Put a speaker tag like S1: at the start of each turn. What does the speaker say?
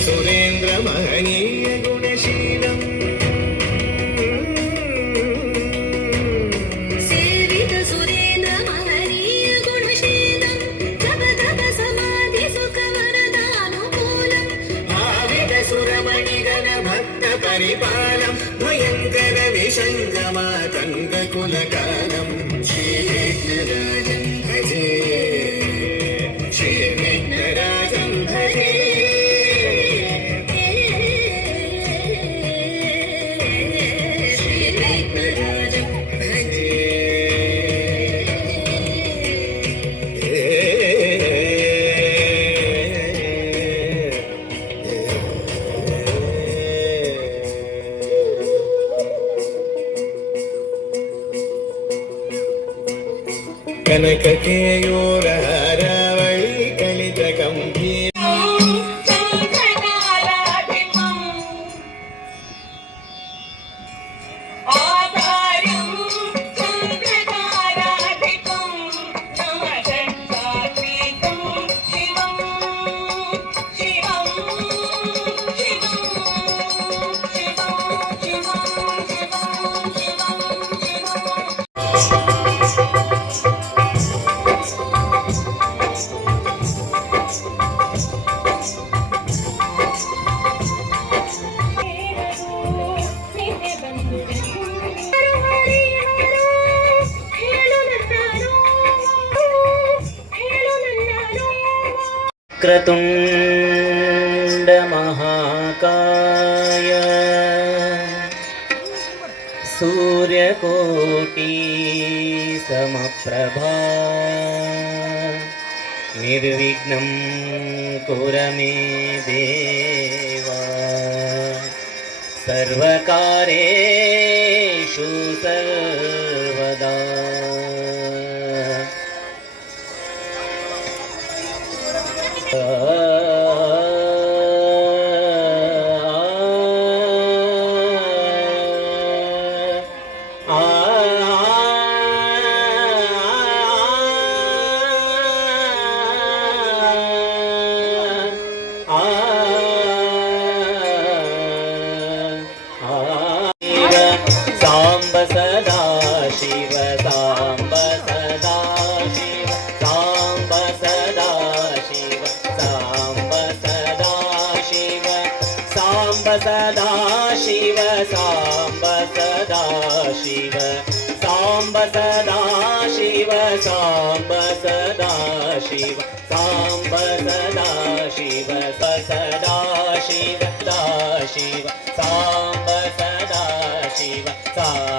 S1: സുരേന്ദ്ര മഹനീയ ഗുണശീലം പരിപാലം ഭയങ്കര വിശങ്കമാ തങ്ക കുലകാല ಕನಕತೆಯೋರ ಹರ क्रतुण्डमहाकाय सूर्यकोटि समप्रभा निर्विघ्नं कुर मे देवा। सर्वकारेषु सर्वदा सदा शिव साम्ब सदा शिव साम्ब सदा शिव साम्ब सदा शिव साम्ब सदा शिव सदा शिव सदा शिव साम्ब सदा शिव साम्ब सदा